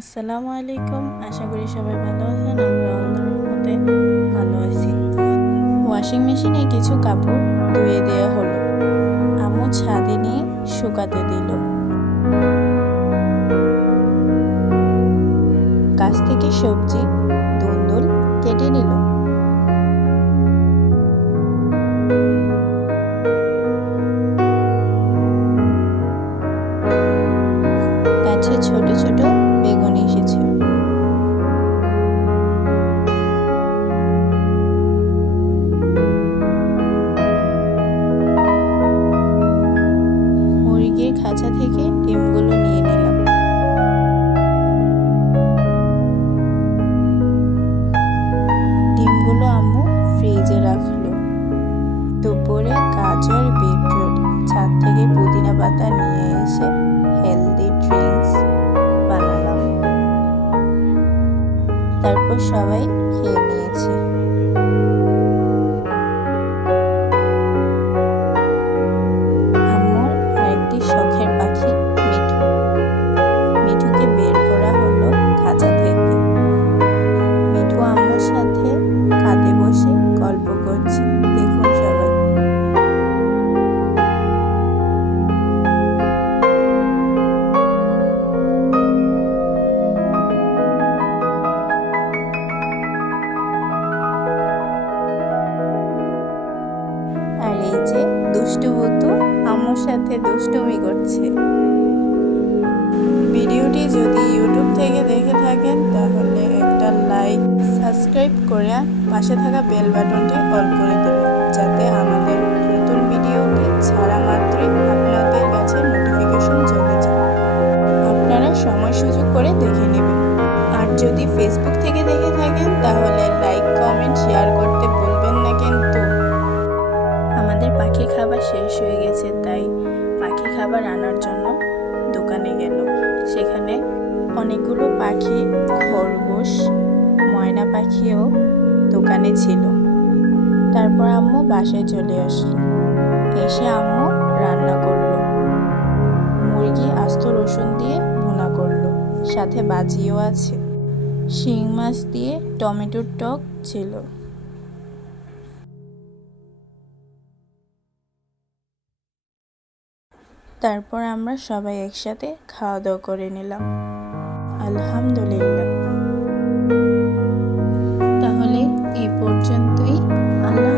আসসালামু আলাইকুম। আশা করি সবাই ভালো আছেন। আমরা আল্লাহর রহমতে ভালো আছি। ওয়াশিং মেশিনে কিছু কাপড় ধুয়ে দেওয়া হলো। আম্মু ছাদে নিয়ে শুকাতে দিল। গাছ থেকে সবজি দুলদুল কেটে নিল। গাছে ছোট ছোট বেগুন এসেছে। মুরগির খাঁচা থেকে ডিমগুলো নিয়ে নিলাম। ডিমগুলো আম্মু ফ্রিজে রাখলো। দুপুরে গাজর বিটরুট ছাদ থেকে পুদিনা পাতা নিয়ে এসে হেলদি ড্রিঙ্কস বানালাম। তারপর সবাই খেয়ে নিয়েছে। আম্মুর আরেকটি শখের পাখি মিঠু। মিঠুকে বের করা হলো খাঁচা থেকে। মিঠু আম্মুর সাথে কাঁধে বসে গল্প করছে। দেখুন সবাই। আর এই যে দুষ্টু বুতু আম্মুর সাথে দুষ্টুমি করছে। ভিডিওটি যদি ইউটিউব থেকে দেখে থাকেন তাহলে একটা লাইক সাবস্ক্রাইব করে পাশে থাকা বেল বাটনটি অল করে দেবেন, যাতে আমাদের নতুন ভিডিওটি ছাড়া মাত্রই আপনাদের কাছে নোটিফিকেশন চলে যায়। আপনারা সময় সুযোগ করে দেখে নেবেন। আর যদি ফেসবুক থেকে দেখে থাকেন তাহলে লাইক কমেন্ট শেয়ার করতে ভুলবেন না কিন্তু। আমাদের পাখি খাবার শেষ হয়ে গেছে, তাই পাখি খাবার আনার জন্য দোকানে গেল। সেখানে অনেকগুলো পাখি, খরগোশ, ময়না পাখিও দোকানে ছিল। তারপর আম্মু বাসায় চলে আসলো। এসে আম্মু রান্না করলো। মুরগি আস্ত রসুন দিয়ে ভুনা করলো, সাথে ভাজিও আছে। শিং মাছ দিয়ে টমেটোর টক ছিল। তারপর আমরা সবাই একসাথে খাওয়া দাওয়া করে নিলাম। আলহামদুলিল্লাহ। তাহলে এই পর্যন্তই। আল্লাহ